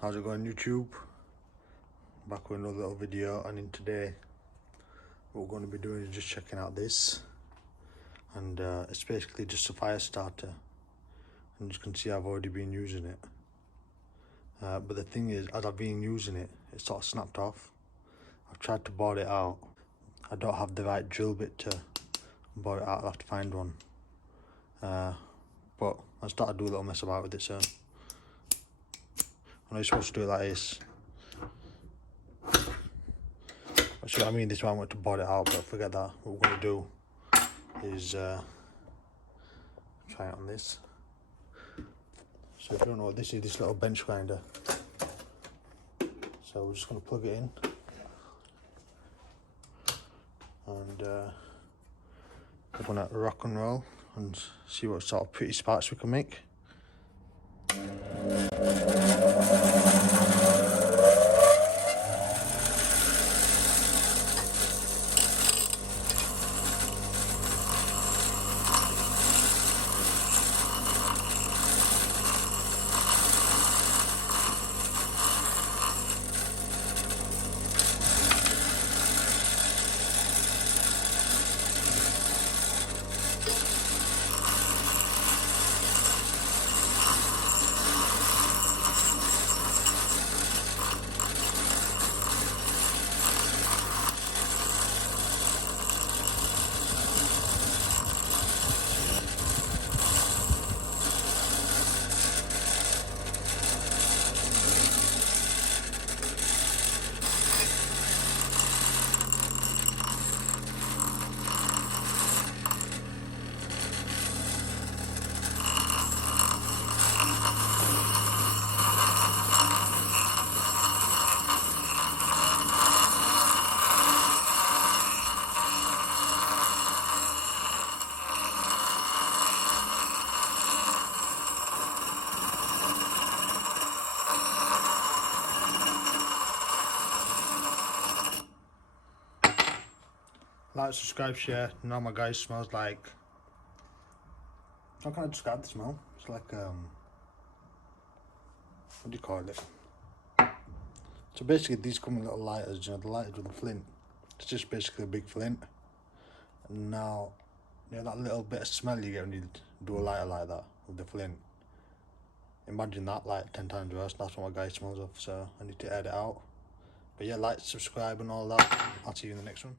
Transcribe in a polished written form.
How's it going, YouTube? Back with another little video, and in today what we're going to be doing is just checking out this, and it's basically just a fire starter, and as you can see I've already been using it, but the thing is, as I've been using it, it sort of snapped off. I've tried to bore it out. I don't have the right drill bit to bore it out. I'll have to find one, but I started to do a little mess about with it. So I know you're supposed to do it like this. See what I mean? This is why I want to bore it out, but forget that. What we're going to do is try it on this. So if you don't know what this is, this little bench grinder. So we're just going to plug it in, and we're going to rock and roll and see what sort of pretty sparks we can make. Like, subscribe, share. Now my guy smells like, how can I describe the smell? It's like what do you call it? So basically these come in little lighters, you know, the lighters with the flint. It's just basically a big flint. And now, you know, that little bit of smell you get when you do a lighter like that with the flint. Imagine that like 10 times worse. That's what my guy smells of, so I need to edit out. But yeah, like, subscribe and all that. I'll see you in the next one.